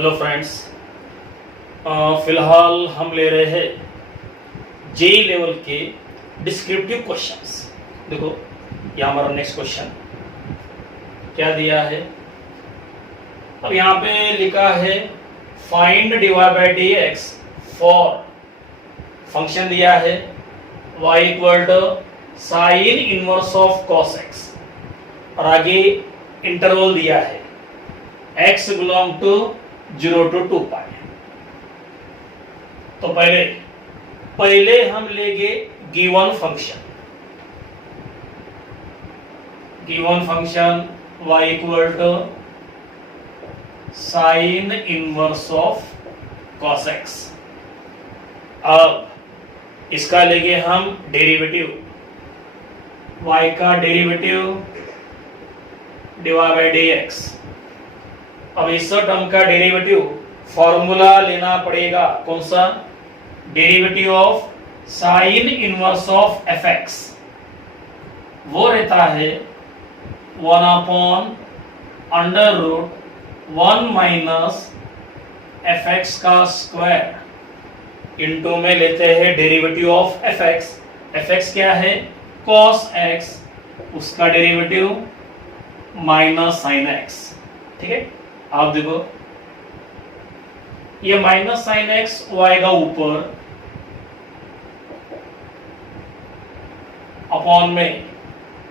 Hello friends, फिलहाल हम ले रहे हैं जेई लेवल के डिस्क्रिप्टिव क्वेश्चंस। देखो ये हमारा नेक्स्ट क्वेश्चन क्या दिया है। अब यहाँ पे लिखा है find divide by D X for function दिया है y equal to sine inverse of cos X और आगे इंटरवल दिया है x belong to 0 to 2 pi. तो पहले हम लेंगे given function y equal to sine inverse of cos X. अब इसका लेंगे हम डेरिवेटिव, y का derivative divide by D X. अब इस टर्म का डेरिवेटिव फॉर्मूला लेना पड़ेगा, कौन सा? Derivative of sine inverse of F X, वो रहता है 1 upon under root 1 minus F X का स्क्वायर इंटू में लेते हैं derivative of F X. F X क्या है? कॉस एक्स, उसका डेरिवेटिव माइनस साइन एक्स। ठीक है, आप देखो ये माइनस साइन एक्स वो आएगा ऊपर, अपॉन में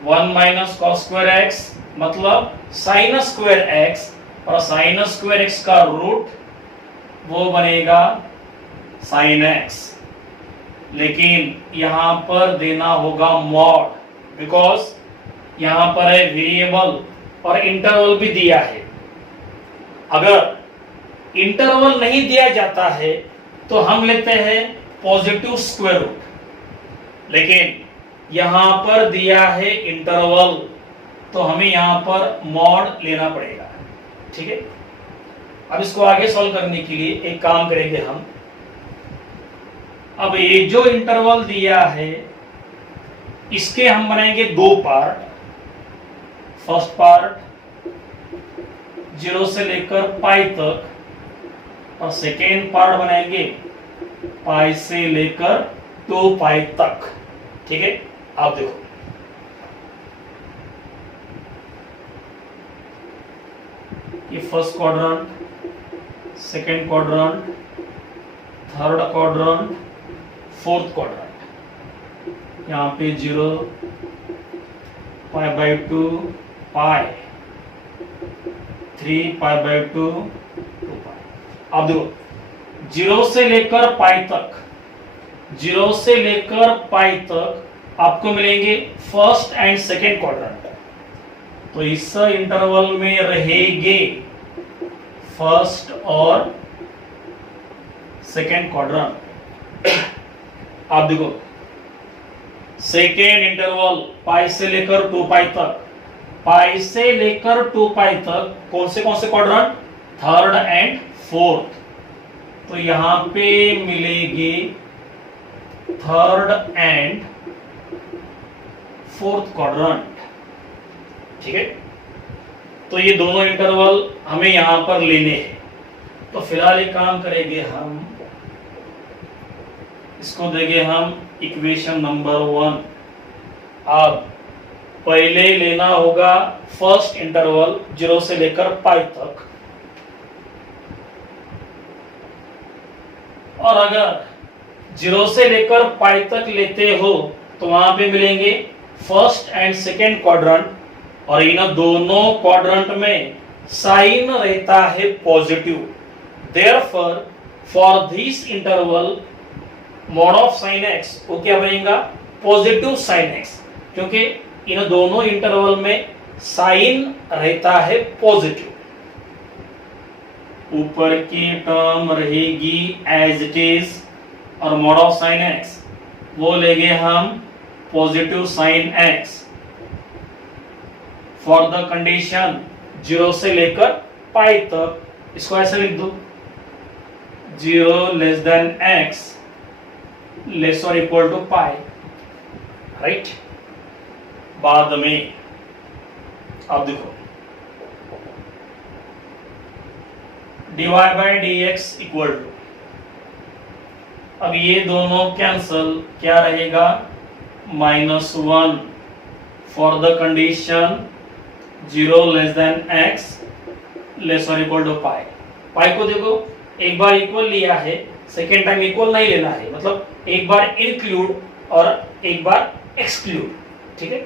1 माइनस कॉस स्क्वायर एक्स मतलब साइन स्क्वायर एक्स, और साइन स्क्वायर एक्स का रूट वो बनेगा साइन एक्स। लेकिन यहां पर देना होगा मॉड, बिकॉज यहां पर है वेरिएबल और इंटरवल भी दिया है। अगर इंटरवल नहीं दिया जाता है तो हम लेते हैं पॉजिटिव स्क्वायर रूट, लेकिन यहां पर दिया है इंटरवल तो हमें यहां पर मॉड लेना पड़ेगा। ठीक है, अब इसको आगे सॉल्व करने के लिए एक काम करेंगे हम। अब ये जो इंटरवल दिया है इसके हम बनाएंगे दो पार्ट। फर्स्ट पार्ट 0 से लेकर पाई तक और सेकेंड पार्ट बनाएंगे पाई से लेकर 2 पाई तक। ठीक है, आप देखो ये first quadrant, second quadrant, third quadrant, fourth quadrant. यहां पे 0 pi by 2 pi, 3 pi by 2 2 पाई। अब देखो 0 से लेकर पाई तक, 0 से लेकर पाई तक आपको मिलेंगे फर्स्ट एंड सेकेंड क्वाड्रेंट। तो इस इंटरवल में रहेंगे फर्स्ट और सेकेंड क्वाड्रेंट। आप देखो सेकेंड इंटरवल पाई से लेकर 2 पाई तक, पाई से लेकर 2 पाई तक कौन से क्वाड्रेंट? Third and fourth. तो यहां पे मिलेगी थर्ड एंड फोर्थ क्वाड्रेंट। ठीक है, तो ये दोनों इंटरवल हमें यहां पर लेने हैं। तो फिलहाल एक काम करेंगे हम, इसको देंगे हम इक्वेशन नंबर 1। अब पहले लेना होगा फर्स्ट इंटरवल 0 से लेकर पाई तक, और अगर 0 से लेकर पाई तक लेते हो तो वहां पे मिलेंगे फर्स्ट एंड सेकेंड क्वाड्रेंट, और इन दोनों क्वाड्रेंट में साइन रहता है positive. Therefore for this interval mod of sine x वो क्या बनेगा? पॉजिटिव साइन एक्स, क्योंकि इन दोनों इंटरवल में साइन रहता है पॉजिटिव। ऊपर की टर्म रहेगी एज इट इज, और मॉड ऑफ साइन एक्स वो लेंगे हम positive sign x for the condition 0 से लेकर पाई तक। इसको ऐसे लिख दो, 0 लेस देन एक्स लेस और इक्वल टू पाई। राइट, बाद में अब देखो dy bye dx equal to, अब ये दोनों कैंसल, क्या रहेगा, -1 for the condition 0 less than x less और इक्वल टू पाई। पाई को देखो एक बार इक्वल लिया है, सेकेंड टाइम इक्वल नहीं लेना है, मतलब एक बार इंक्लूड और एक बार एक्सक्लूड, ठीक है।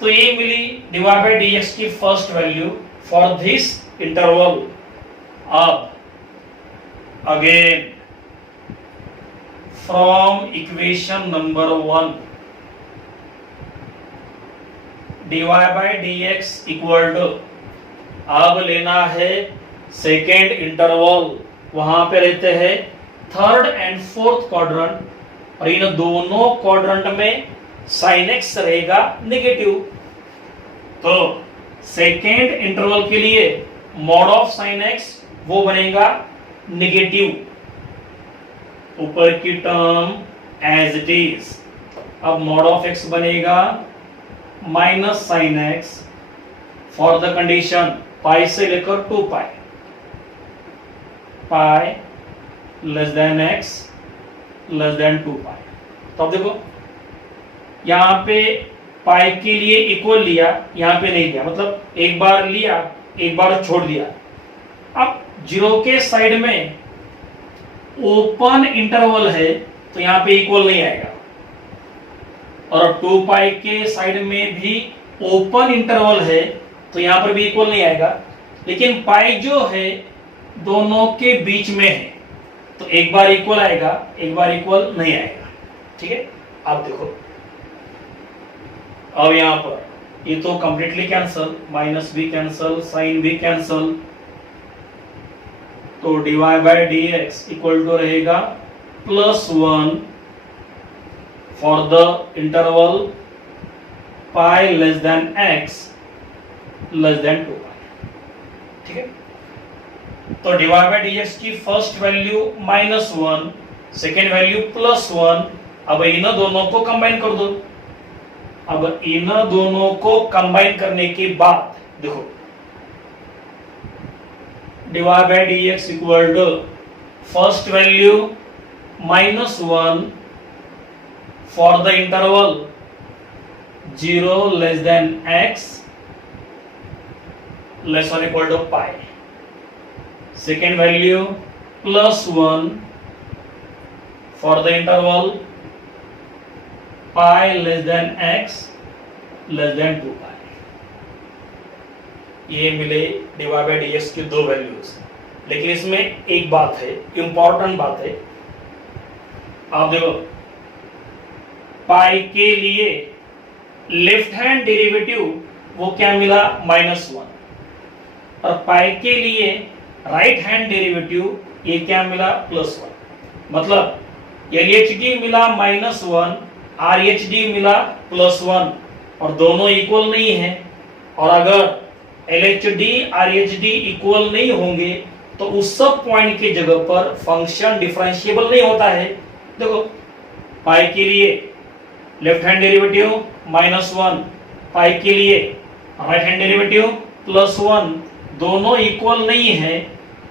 तो ये मिली dy बाय dx की first value for this interval. अब again from equation number 1 dy bye dx equal to, अब लेना है सेकेंड इंटरवल, वहां पे रहते हैं थर्ड एंड फोर्थ क्वाड्रेंट, और इन दोनों क्वाड्रेंट में साइन एक्स रहेगा नेगेटिव। तो सेकेंड इंटरवल के लिए मॉड ऑफ साइन एक्स वो बनेगा नेगेटिव, ऊपर की टर्म एज इट इज। अब मॉड ऑफ एक्स बनेगा minus sine x for the condition pi से लेकर 2 pi, pi less than x less than 2 pi. तो अब देखो यहां पे पाई के लिए इक्वल लिया, यहां पे नहीं लिया, मतलब एक बार लिया एक बार छोड़ दिया। अब 0 के साइड में ओपन इंटरवल है तो यहां पे इक्वल नहीं आएगा, और 2 पाई के साइड में भी ओपन इंटरवल है तो यहां पर भी इक्वल नहीं आएगा, लेकिन पाई जो है दोनों के बीच में है तो एक बार इक्वल आएगा एक बार इक्वल नहीं आएगा, ठीक है। आप देखो अब यहां पर ये तो कंप्लीटली कैंसल, माइनस भी कैंसल, साइन भी कैंसल, तो dy bye dx equal to रहेगा +1 for the interval pi less than x less than 2 pi, ठीक है। तो dy बाय dx की फर्स्ट वैल्यू -1, सेकेंड वैल्यू +1। अब इन दोनों को कंबाइन कर दो। अब इन दोनों को कंबाइन करने के बाद देखो dy bye dx equal to first value -1 for the interval 0 less than x less और equal to pi, second value +1 for the interval pi less than x less than 2 pi. ये मिले dy बाय dx की दो values, लेकिन इसमें एक बात है, इंपॉर्टेंट बात है। आप देखो पाई के लिए लेफ्ट हैंड डेरिवेटिव वो क्या मिला -1, और पाई के लिए राइट हैंड डेरिवेटिव ये क्या मिला +1। मतलब LHD मिला -1, RHD मिला +1, और दोनों इक्वल नहीं है। और अगर LHD RHD इक्वल नहीं होंगे तो उस सब पॉइंट के जगह पर फंक्शन डिफरेंशिएबल नहीं होता है। देखो पाई के लिए लेफ्ट हैंड डेरिवेटिव -1, पाई के लिए राइट हैंड डेरिवेटिव +1, दोनों इक्वल नहीं है,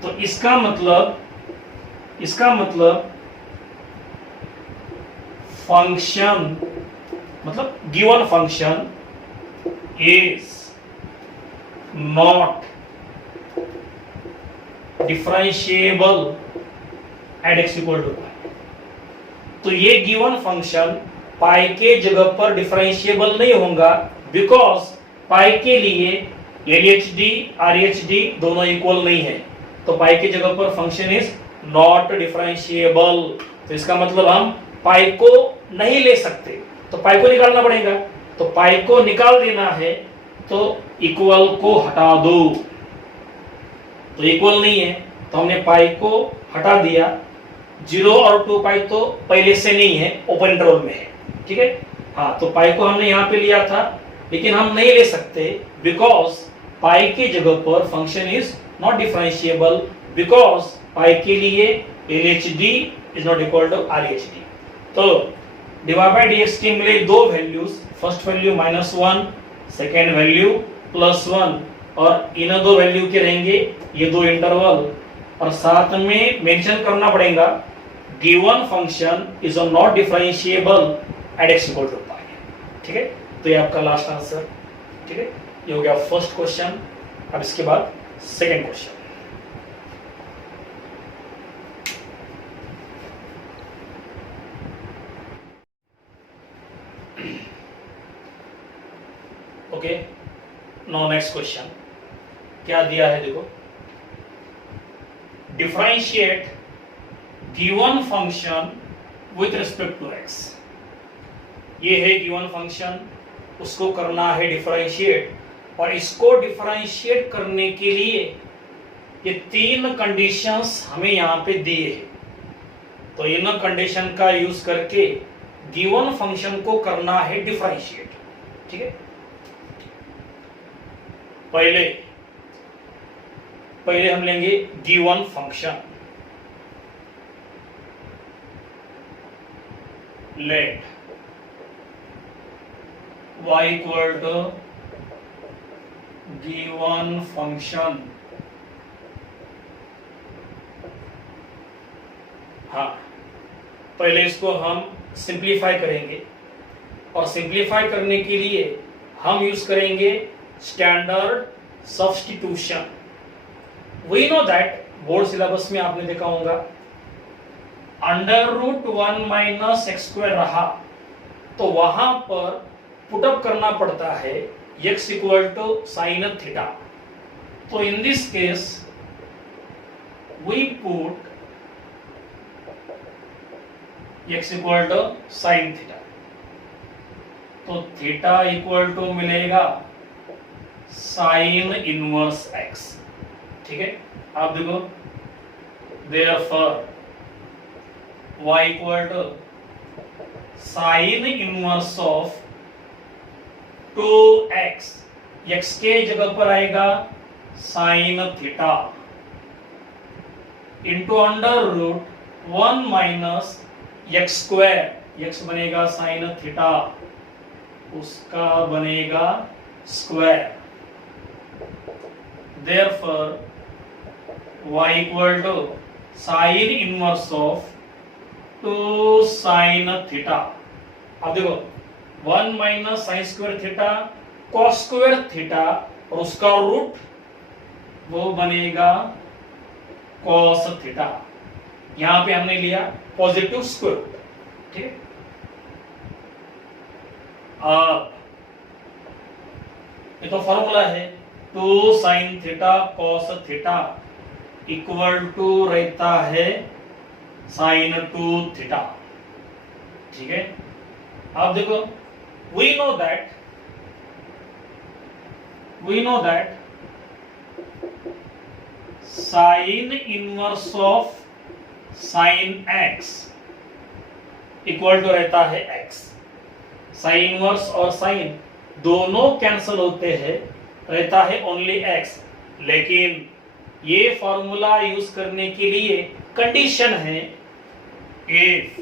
तो इसका मतलब फंक्शन, मतलब given function is not differentiable at x equal to pi. तो ये गिवन फंक्शन पाई के जगह पर डिफरेंशिएबल नहीं होगा, बिकॉज पाई के लिए LHD RHD दोनों इक्वल नहीं है, तो पाई के जगह पर फंक्शन इज नॉट डिफरेंशिएबल। तो इसका मतलब हम पाई को नहीं ले सकते, तो पाई को निकालना पड़ेगा। तो पाई को निकाल देना है तो इक्वल को हटा दो, तो इक्वल नहीं है तो हमने पाई को हटा दिया। 0 और 2 पाई तो पहले से नहीं है, ओपन इंटरवल में है, ठीक है। हाँ, तो पाई को हमने यहाँ पे लिया था, लेकिन हम नहीं ले सकते बिकॉज पाई के जगह पर function is not differentiable, because pi के लिए LHD is not equal to RHD। तो dy बाय dx की मिले दो values, first value -1, second value +1, और इन दो वैल्यू के रहेंगे ये दो इंटरवल और साथ में मेंशन करना पड़ेगा given function is not differentiable at x equal to pi. ठीक है, तो ये आपका लास्ट आंसर। ठीक है, ये हो गया फर्स्ट क्वेश्चन। अब इसके बाद second question. Okay, now next question क्या दिया है देखो, differentiate given function with respect to x। ये है गिवन फंक्शन, उसको करना है डिफरेंशिएट, और इसको डिफरेंशिएट करने के लिए ये तीन कंडीशंस हमें यहां पे दिए हैं। तो इन कंडीशन का यूज करके गिवन फंक्शन को करना है डिफरेंशिएट। ठीक है, पहले हम लेंगे given function. Let y equal to given function. हाँ, पहले इसको हम सिंप्लीफाई करेंगे, और सिंप्लीफाई करने के लिए हम यूज करेंगे standard substitution. We know that, board syllabus में आपने देखा होगा, √1 माइनस एक्स स्क्वायर रहा तो वहां पर पुटअप करना पड़ता है x equal to sine theta. तो in this case we put x equal to sine theta, तो थीटा इक्वल टू मिलेगा साइन इनवर्स x। ठीक है, आप देखो, therefore y equal to sine inverse of 2x, x के जगह पर आएगा sine theta into √1 minus x square, x बनेगा साइन थीटा, उसका बनेगा square. Therefore y equal to sine inverse of 2 sine theta. अब देखो, 1 minus sine square theta cos square theta, और उसका रूट वो बनेगा कॉस थीटा। यहां पे हमने लिया पॉजिटिव स्क्वायर रूट। ठीक है, अब ये तो फॉर्मूला है, 2 sine theta cos theta equal to रहता है साइन 2 थीटा। ठीक है, आप देखो, we know that sine inverse of sine x equal to रहता है x। साइन इनवर्स और साइन दोनों कैंसल होते हैं, रहता है ओनली x। लेकिन ये फॉर्मूला यूज करने के लिए कंडीशन है, if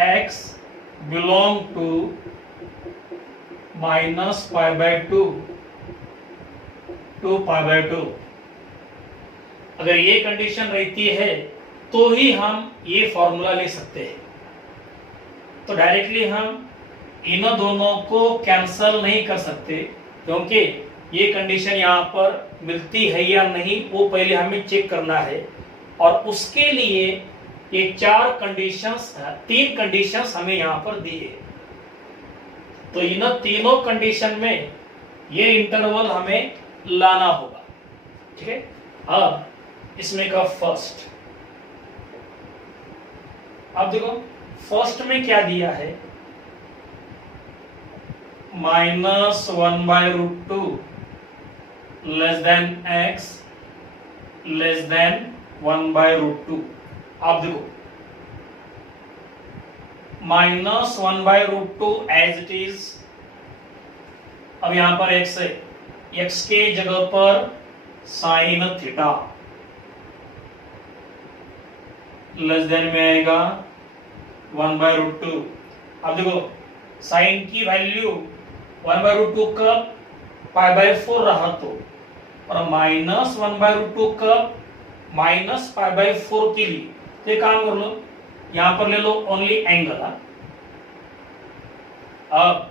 x belong to -π/2 to π/2, अगर ये कंडीशन रहती है तो ही हम ये फॉर्मूला ले सकते हैं। तो डायरेक्टली हम इन दोनों को कैंसल नहीं कर सकते, क्योंकि ये कंडीशन यहाँ पर मिलती है या नहीं वो पहले हमें चेक करना है, और उसके लिए ये 3 कंडीशंस हमें यहाँ पर दिए। तो इन तीनों कंडीशन में ये इंटरवल हमें लाना होगा। ठीक है, अब इसमें का फर्स्ट, अब देखो फर्स्ट में क्या दिया है, -1/√2 less than x less then 1/√2। आप देखो, -1/√2 एज इट इज। अब यहां पर x है, x के जगह पर साइन थीटा लेस देन में आएगा 1/√2। अब देखो, साइन की वैल्यू 1/√2 कब π/4 रहा तो, और -1/√2 कब माइनस पाई बाय 4 के लिए, तो एक काम कर लो, यहां पर ले लो ओनली एंगल। अब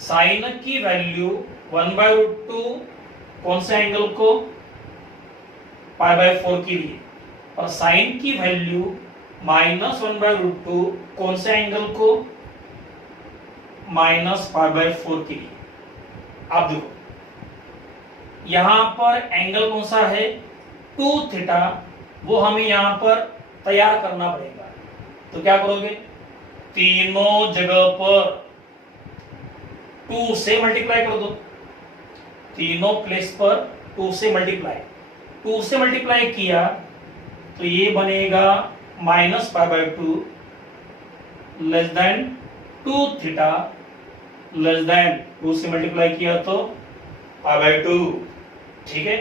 साइन की वैल्यू 1/√2 कौन से एंगल को, पाई बाय 4 के लिए, और साइन की वैल्यू -1/√2 कौन से एंगल को, माइनस पाई बाय 4 के लिए। अब देखो यहां पर एंगल कौन सा है, 2 थीटा, वो हमें यहां पर तैयार करना पड़ेगा। तो क्या करोगे, तीनों जगह पर 2 से मल्टीप्लाई कर दो, तीनों प्लेस पर 2 से मल्टीप्लाई, 2 से मल्टीप्लाई किया तो ये बनेगा -π/2 less than 2 theta less than 2 से मल्टीप्लाई किया तो π/2। ठीक है,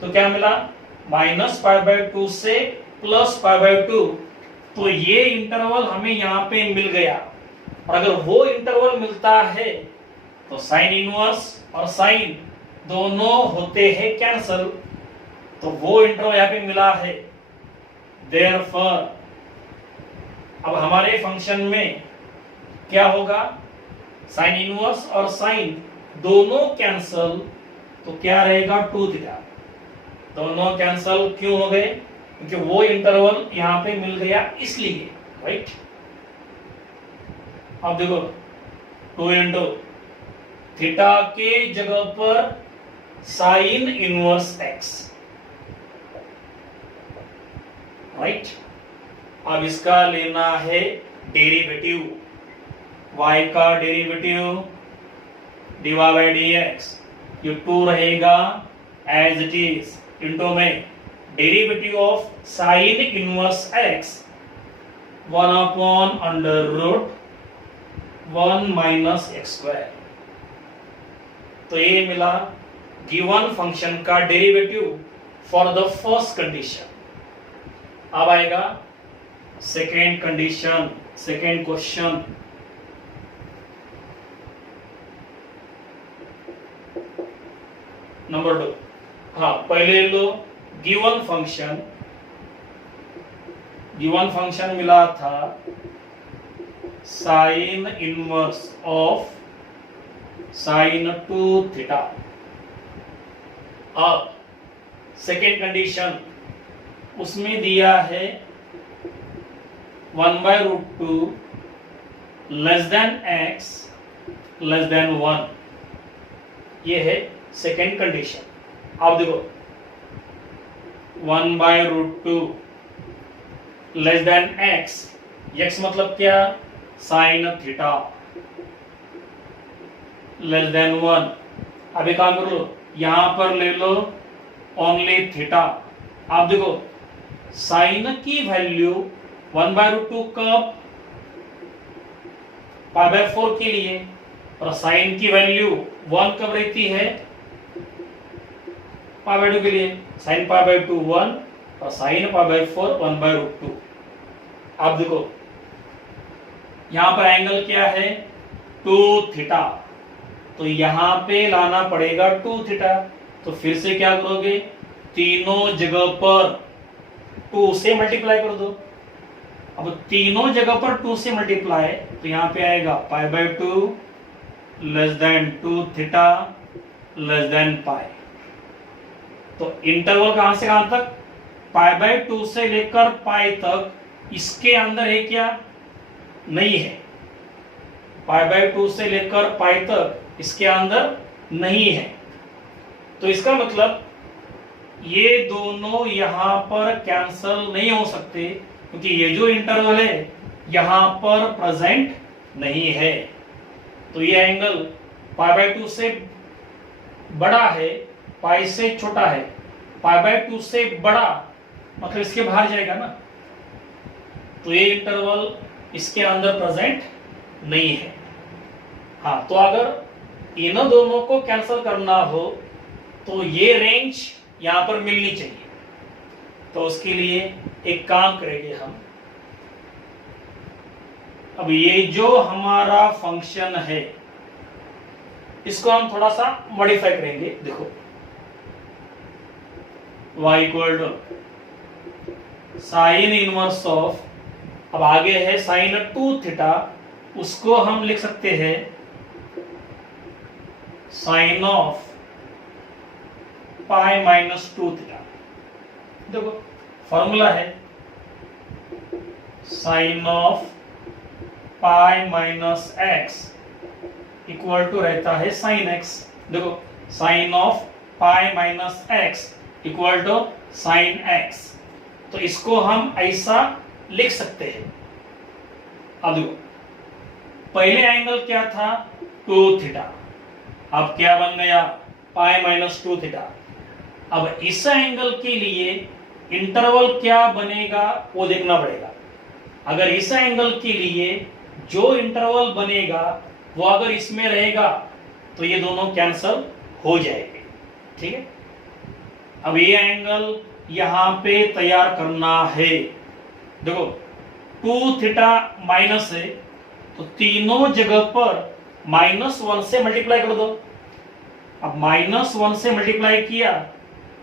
तो क्या मिला, -π/2 से +π/2, तो ये इंटरवल हमें यहां पे मिल गया। और अगर वो इंटरवल मिलता है तो साइन इनवर्स और साइन दोनों होते हैं कैंसल, तो वो इंटरवल यहां पे मिला है। देयरफॉर अब हमारे फंक्शन में क्या होगा, साइन इनवर्स और साइन दोनों कैंसल, तो क्या रहेगा, 2 थीटा। दोनों कैंसल क्यों हो गए, क्योंकि वो इंटरवल यहां पे मिल गया इसलिए, राइट। अब देखो 2 इंटू थीटा के जगह पर साइन इनवर्स एक्स, राइट। अब इसका लेना है डेरिवेटिव, y का डेरिवेटिव dy बाई dx, ये 2 रहेगा एज इट इज, इंटू में derivative of sine inverse x 1/√1 minus x square. तो ये मिला गिवन फंक्शन का derivative for the first condition. अब आएगा second condition, second question. Number 2, हाँ पहले लो गिवन फंक्शन, गिवन फंक्शन मिला था sign inverse of sign 2 theta. अब सेकेंड कंडीशन उसमें दिया है 1/√2 less than x less than 1, ये है सेकेंड कंडीशन। अब देखो 1/√2 लेस देन x, x मतलब क्या, साइन थीटा लेस देन 1। अभी काम कर लो, यहां पर ले लो ओनली थीटा। आप देखो साइन की वैल्यू 1/√2 कब, π/4 के लिए, और साइन की वैल्यू 1 कब रहती है, π/2 के लिए। साइन π/2 1 और साइन π/4 1/√2। आप देखो यहां पर एंगल क्या है, 2 थीटा, तो यहां पे लाना पड़ेगा 2 थीटा। तो फिर से क्या करोगे, तीनों जगह पर 2 से मल्टीप्लाई कर दो। अब तीनों जगह पर 2 से मल्टीप्लाई, तो यहां पे आएगा π/2 less than 2 theta less than pi. तो इंटरवल कहां से कहां तक, π/2 से लेकर पाई तक, इसके अंदर है क्या, नहीं है। π/2 से लेकर पाई तक इसके अंदर नहीं है। तो इसका मतलब ये दोनों यहां पर कैंसल नहीं हो सकते, क्योंकि ये जो इंटरवल है यहां पर प्रेजेंट नहीं है। तो ये एंगल π/2 से बड़ा है, पाई से छोटा है। π/2 से बड़ा मतलब इसके बाहर जाएगा ना, तो ये इंटरवल इसके अंदर प्रेजेंट नहीं है। हाँ, तो अगर इन दोनों को कैंसिल करना हो तो ये रेंज यहां पर मिलनी चाहिए। तो उसके लिए एक काम करेंगे हम, अब ये जो हमारा फंक्शन है इसको हम थोड़ा सा मॉडिफाई करेंगे। देखो y equal to sine inverse of, अब आगे है साइन 2 थीटा, उसको हम लिख सकते हैं sine of pi minus 2 theta. देखो फॉर्मूला है sine of pi minus X equal to रहता है साइन एक्स। देखो sine of pi minus X equal to sine X, तो इसको हम ऐसा लिख सकते हैं। अब देखो पहले एंगल क्या था 2 थीटा, अब क्या बन गया पाई माइनस 2 थीटा। अब इस एंगल के लिए इंटरवल क्या बनेगा वो देखना पड़ेगा। अगर इस एंगल के लिए जो इंटरवल बनेगा वो अगर इसमें रहेगा तो ये दोनों कैंसल हो जाएंगे, ठीक है। अब ये एंगल यहां पे तैयार करना है। देखो 2 थीटा माइनस है तो तीनों जगह पर -1 से मल्टीप्लाई कर दो। अब -1 से मल्टीप्लाई किया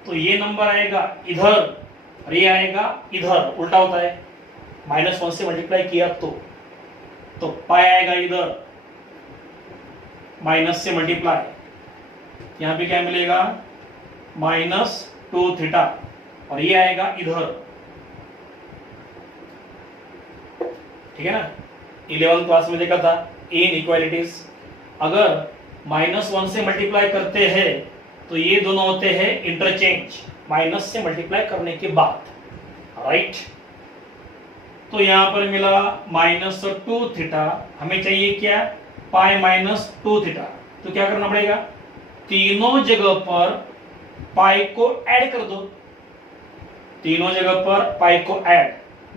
तो ये नंबर आएगा इधर और ये आएगा इधर, उल्टा होता है। -1 से मल्टीप्लाई किया तो पाई आएगा इधर, माइनस से मल्टीप्लाई, यहां पे क्या मिलेगा -2 थीटा और ये आएगा इधर, ठीक है ना। 11th क्लास में देखा था इन इक्वालिटीज, अगर -1 से मल्टीप्लाई करते हैं तो ये दोनों होते हैं इंटरचेंज माइनस से मल्टीप्लाई करने के बाद, राइट। तो यहां पर मिला -2 थीटा, हमें चाहिए क्या पाई -2 थीटा, तो क्या करना पड़ेगा तीनों जगह पर पाई को ऐड कर दो, तीनों जगह पर पाई को ऐड,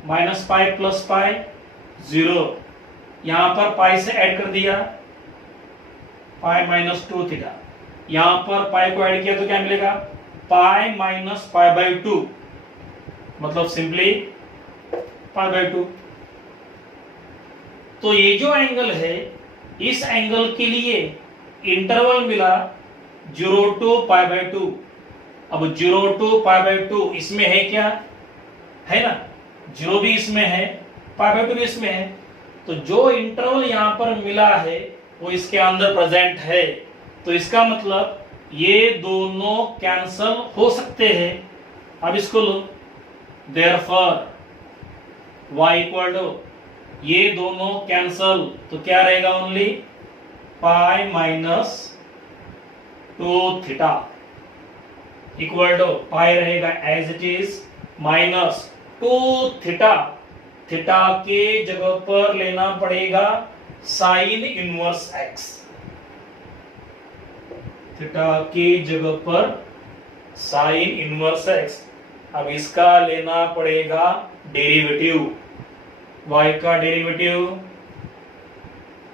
-पाई प्लस पाई 0, यहां पर पाई से ऐड कर दिया पाई -2 थीटा, यहां पर पाई को ऐड किया तो क्या मिलेगा पाई माइनस पाई बाई 2, मतलब सिंपली पाई बाई 2। तो ये जो एंगल है इस एंगल के लिए इंटरवल मिला 0 to पाई बाई 2। अब 0 to पाई बाई 2 इसमें है क्या, है ना, 0 भी इसमें है, पाई बाई 2 भी इसमें है, तो जो इंटरवल यहां पर मिला है वो इसके अंदर प्रेजेंट है, तो इसका मतलब ये दोनों कैंसल हो सकते हैं। अब इसको लो, देयरफॉर y इक्वल टू ये दोनों कैंसल, तो क्या रहेगा only pi minus 2 theta equal to pi रहेगा as it is -2 theta, theta के जगह पर लेना पड़ेगा साइन इनवर्स x, थीटा की जगह पर साइन इनवर्स x। अब इसका लेना पड़ेगा डेरिवेटिव, y का derivative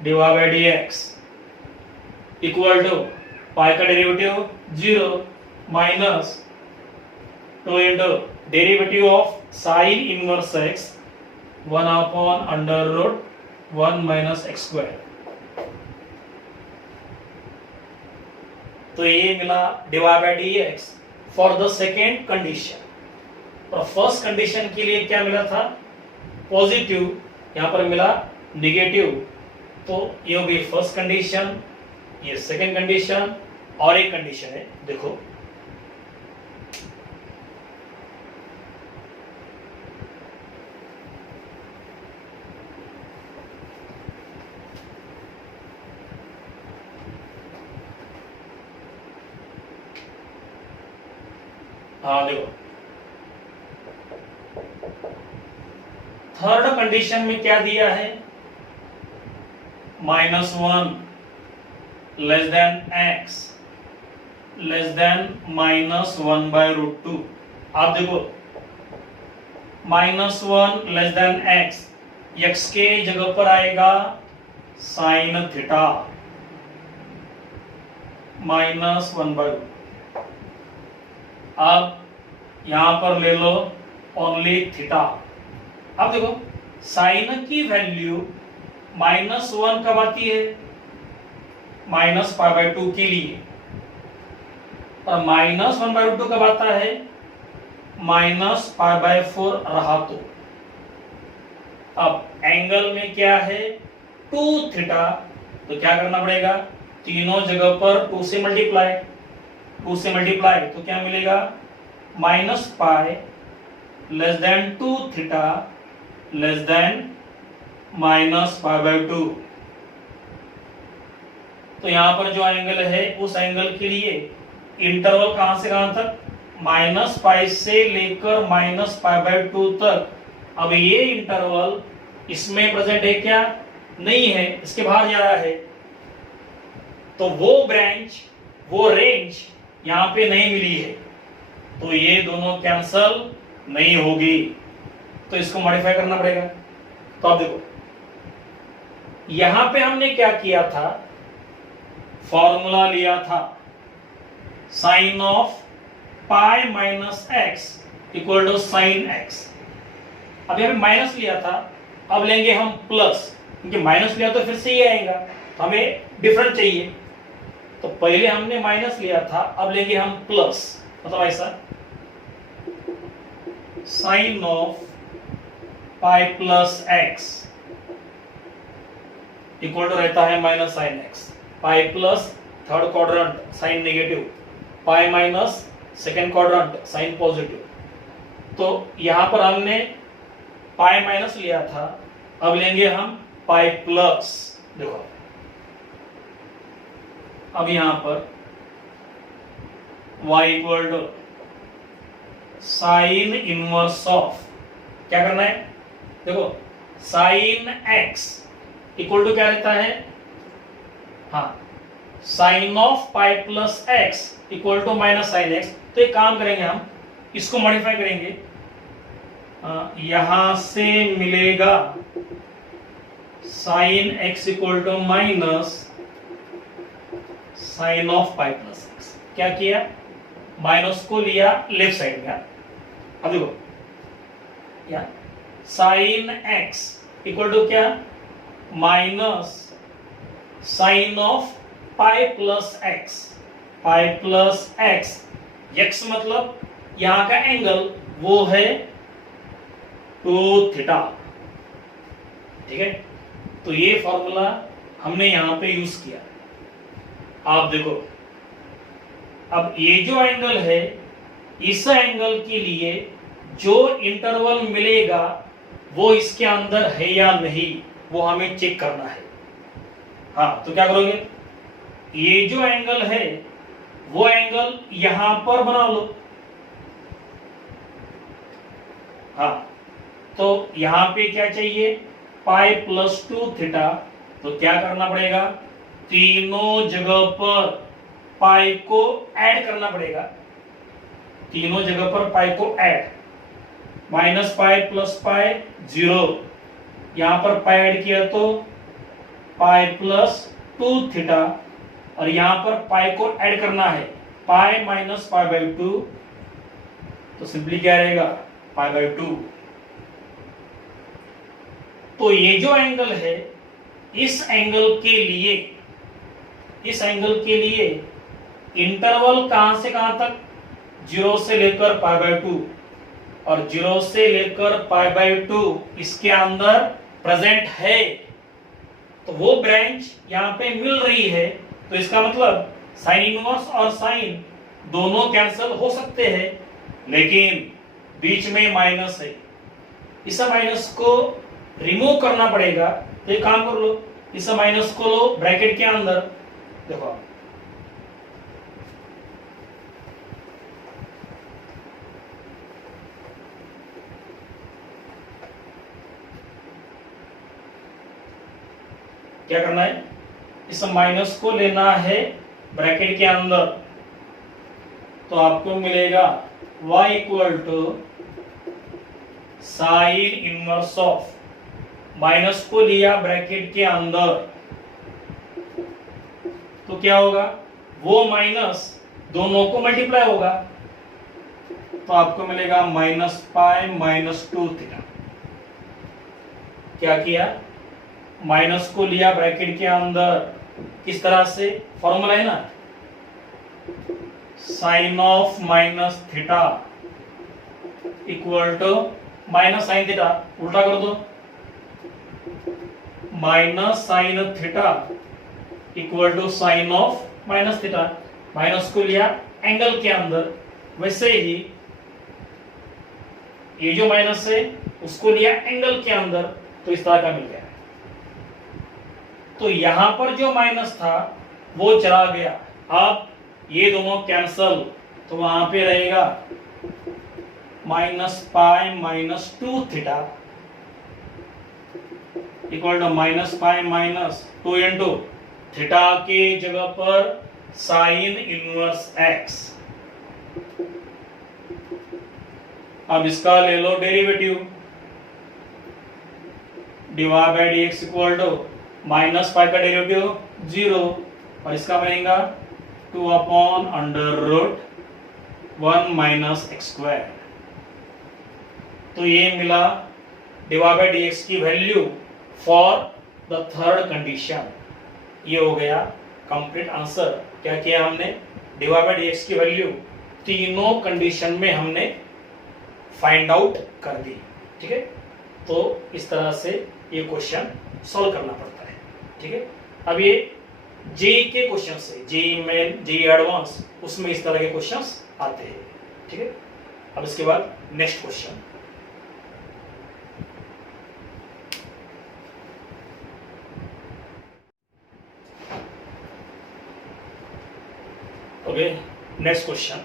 divide by dx equal to pi का derivative 0 minus 2 into derivative of sine inverse x 1/√1 minus x square. तो ये मिला divide by dx for the second condition. और फर्स्ट कंडीशन के लिए क्या मिला था पॉजिटिव, यहां पर मिला नेगेटिव, तो ये हो गई फर्स्ट कंडीशन, ये सेकेंड कंडीशन, और एक कंडीशन है देखो हाँ देखो थर्ड कंडीशन में क्या दिया है -1 less than x less then -1/√2। आप देखो -1 लेस देन x के जगह पर आएगा साइन थीटा -1/√2। अब यहां पर ले लो ओनली थीटा। अब देखो साइन की वैल्यू -1 कब आती है -पाई/2 के लिए, और -1/2 कब आता है माइनस पाई बाय 4 रहा तो अब एंगल में क्या है 2 थीटा, तो क्या करना पड़ेगा, तीनों जगह पर 2 से मल्टीप्लाई, तो क्या मिलेगा, minus pi less than 2 theta less then minus pi by 2। तो यहां पर जो एंगल है उस एंगल के लिए इंटरवल कहां से कहां तक, माइनस पाई से लेकर माइनस पाई बाय 2 तक। अब ये इंटरवल इसमें प्रेजेंट है क्या, नहीं है, इसके बाहर जा रहा है, तो वो ब्रांच, वो रेंज यहां पे नहीं मिली है, तो ये दोनों कैंसल नहीं होगी, तो इसको मॉडिफाई करना पड़ेगा। तो आप देखो यहां पे हमने क्या किया था, फॉर्मूला लिया था sine of pi minus X equal to sine X. अब यहां पे माइनस लिया था, अब लेंगे हम प्लस, क्योंकि माइनस लिया तो फिर से ये आएगा, तो हमें डिफरेंट चाहिए, तो पहले हमने माइनस लिया था, अब लेंगे हम प्लस, मतलब ऐसा sine of pi plus X equal to रहता है minus sine X, pi plus third quadrant sine negative, pi minus second quadrant sine positive. तो यहां पर हमने पाई माइनस लिया था, अब लेंगे हम पाई प्लस। देखो अब यहां पर y equal to sine inverse of, क्या करना है, देखो साइन x इक्वल टू क्या रहता है, हाँ sine of pi plus X equal to minus sine X. तो एक काम करेंगे हम, इसको मॉडिफाई करेंगे, यहां से मिलेगा sine X equal to minus sine of pi plus X. क्या किया, माइनस को लिया लेफ्ट साइड में, अब देखो क्या, साइन एक्स इक्वल टू क्या, minus sine of pi plus X, pi plus X, X मतलब यहां का एंगल वो है 2 थीटा, ठीक है। तो ये फॉर्मूला हमने यहां पे यूज किया। आप देखो अब ये जो एंगल है, इस एंगल के लिए जो इंटरवल मिलेगा वो इसके अंदर है या नहीं, वो हमें चेक करना है। हाँ, तो क्या करोगे, ये जो एंगल है वो एंगल यहां पर बना लो, हाँ, तो यहां पे क्या चाहिए, पाई प्लस 2 थीटा, तो क्या करना पड़ेगा, तीनों जगह पर पाई को ऐड करना पड़ेगा, तीनों जगह पर पाई को add, minus pi plus pi 0, यहां पर पाई ऐड किया तो पाई प्लस 2 थीटा, और यहां पर पाई को ऐड करना है, पाई माइनस पाई बाय 2, तो सिंपली क्या रहेगा, पाई बाय 2। तो ये जो एंगल है, इस एंगल के लिए इंटरवल कहां से कहां तक, 0 से लेकर पाई बाय 2, और 0 से लेकर पाई बाय 2 इसके अंदर प्रेजेंट है, तो वो ब्रांच यहां पे मिल रही है, तो इसका मतलब साइन इनवर्स और साइन दोनों कैंसिल हो सकते हैं, लेकिन बीच में माइनस है, इस माइनस को रिमूव करना पड़ेगा। तो एक काम कर लो, इस माइनस को लो ब्रैकेट के अंदर, देखो क्या करना है, इस माइनस को लेना है ब्रैकेट के अंदर, तो आपको मिलेगा y equal to sine inverse of, minus को लिया ब्रैकेट के अंदर, तो क्या होगा, वो माइनस दोनों को मल्टीप्लाई होगा, तो आपको मिलेगा माइनस पाई माइनस 2 थीटा। क्या किया, माइनस को लिया ब्रैकेट के अंदर, किस तरह से, फॉर्मूला है ना, sine of minus theta equal to minus sine theta, उल्टा कर दो, minus sine theta equal to sine of minus theta. Minus को लिया एंगल के अंदर, वैसे ही ये जो माइनस है उसको लिया एंगल के अंदर, तो इस तरह का मिल गया। तो यहां पर जो माइनस था वो चला गया, अब ये दोनों कैंसल, तो वहां पे रहेगा minus pi minus 2 theta equal to minus pi minus 2 into theta के जगह पर साइन इनवर्स एक्स। अब इसका ले लो derivative, divide by d x equal to minus pi का डेरिवेटिव 0 और इसका बनेगा 2 upon under root 1 minus x square. तो ये मिला डिवाइड बाई डी एक्स की value for the third condition. ये हो गया कंप्लीट आंसर। क्या किया हमने, डिवाइड बाई डी एक्स की वैल्यू तीनों कंडीशन में हमने फाइंड आउट कर दी। ठीक है, तो इस तरह से ये क्वेश्चन सॉल्व करना पड़ता है। ठीक है, अब ये जेई के क्वेश्चन से, जेई मेन, जेई एडवांस, उसमें इस तरह के क्वेश्चंस आते हैं। ठीक है, अब इसके बाद next question. Okay, next question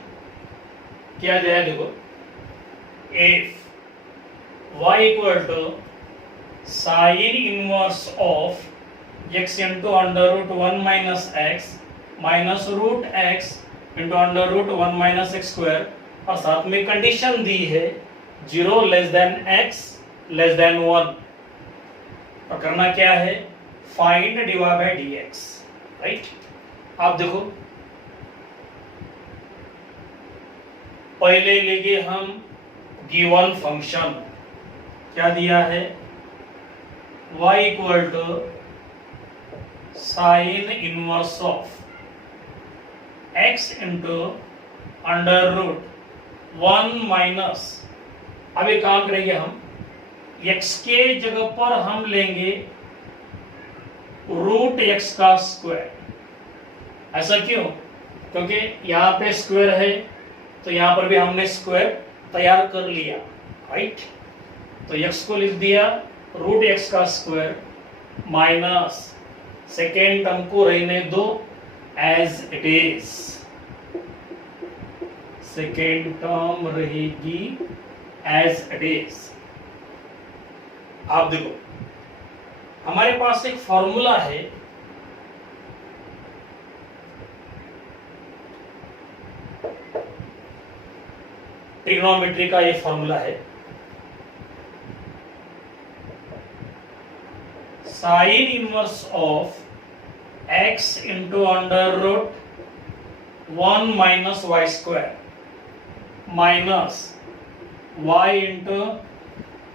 क्या दिया है, देखो, if y equal to sine inverse of x into under root 1 minus X minus root X into under root 1 minus x square, और साथ में कंडीशन दी है 0 less than x less than 1, और करना क्या है, find divide by dx। Right, आप देखो पहले लेंगे हम गिवन फंक्शन, क्या दिया है, y equal to sine inverse of x into under root 1 minus, अब एक काम करेंगे हम, x के जगह पर हम लेंगे रूट x का स्क्वायर। ऐसा क्यों, क्योंकि यहां पे स्क्वायर है तो यहां पर भी हमने स्क्वायर तैयार कर लिया। राइट, तो x को लिख दिया रूट x का स्क्वायर माइनस सेकेंड टर्म को रहने दो as it is, second term रहेगी एज इट इज। आप देखो हमारे पास एक फॉर्मूला है, ट्रिग्नोमेट्री का ये फॉर्मूला है, sine inverse of x into under root 1 minus Y square minus y into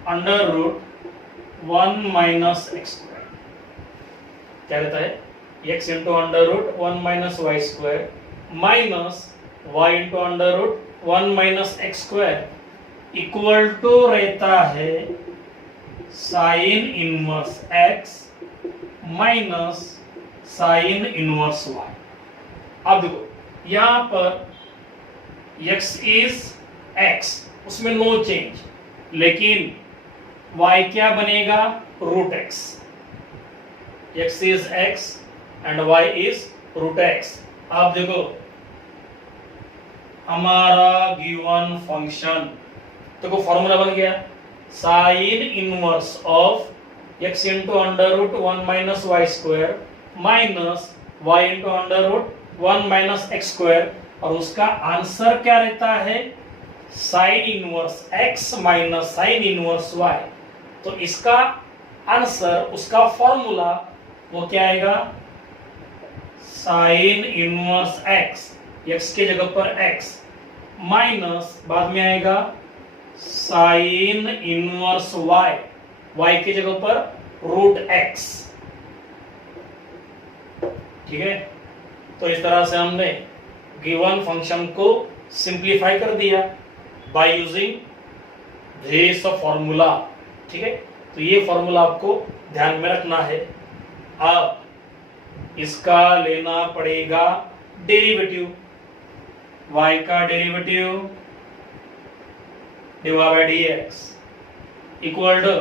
under root 1 minus x square. क्या रहता है, x into under root 1 minus Y square minus y into under root 1 minus x square equal to रहता है sine inverse x minus sine inverse y। अब देखो यहां पर x is x, उसमें नो चेंज, लेकिन y क्या बनेगा, root x। x is x and y is root x। आप देखो हमारा गिवन फंक्शन, देखो फॉर्मूला बन गया, sine inverse of x into under root 1 minus Y square minus y into under root 1 minus x square, और उसका answer क्या रहता है, sine inverse x minus sine inverse y। तो इसका आंसर, उसका फॉर्मूला वो क्या आएगा, साइन इनवर्स x, x के जगह पर x माइनस बाद में आएगा साइन इनवर्स y, y के जगह पर रूट x। ठीक है, तो इस तरह से हमने गिवन फंक्शन को सिंप्लीफाई कर दिया बाय यूजिंग दिस फॉर्मूला, ठीक है। तो ये फॉर्मूला आपको ध्यान में रखना है। अब इसका लेना पड़ेगा डेरिवेटिव, y का derivative divide by dx equal to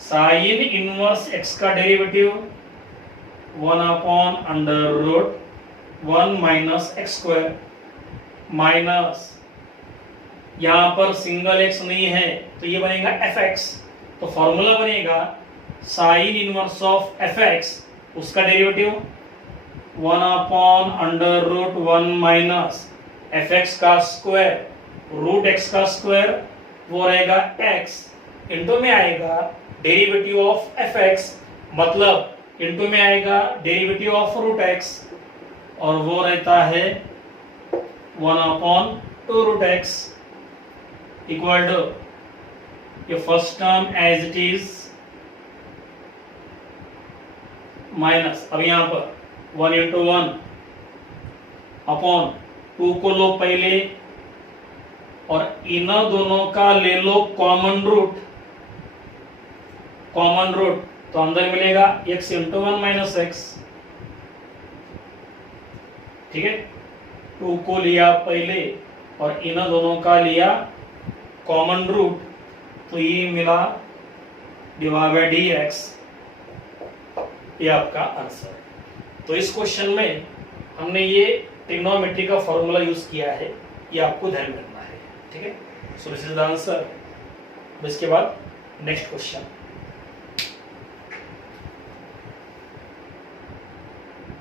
sine inverse x का derivative 1 upon under root 1 minus x square, minus यहां पर सिंगल x नहीं है तो ये बनेगा fx। तो फॉर्मूला बनेगा साइन इनवर्स ऑफ fx, उसका derivative 1 upon under root 1 minus fx का स्क्वायर रूट x का स्क्वायर, वो रहेगा x, इनटू में आएगा डेरिवेटिव ऑफ fx, मतलब इनटू में आएगा डेरिवेटिव ऑफ रूट x, और वो रहता है 1 upon 2 root x equal to ये first term as it is minus, अब यहां पर 1 इंटू 1 अपॉन 2 को लो पहले और इन दोनों का ले लो कॉमन रूट, कॉमन रूट तो अंदर मिलेगा x इंटू 1 माइनस एक्स, ठीक है। 2 को लिया पहले और इन दोनों का लिया कॉमन रूट, तो ये मिला डिवाइड बाय dx, ये आपका आंसर है। तो इस क्वेश्चन में हमने ये ट्रिग्नोमेट्री का फॉर्मूला यूज किया है, ये आपको ध्यान रखना है, ठीक है। So this is the answer. इसके बाद नेक्स्ट क्वेश्चन।